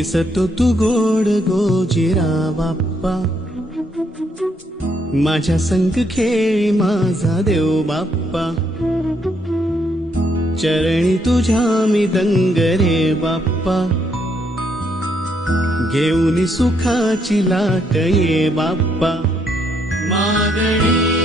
दिसतो तू गोड गोजिरा बाप्पा, माझ्या संग खेळी माझा देव बाप्पा, चरणी तुझ्या मी दंग रे बाप्पा, घेऊन सुखाची लाट ये बाप्पा. मागणी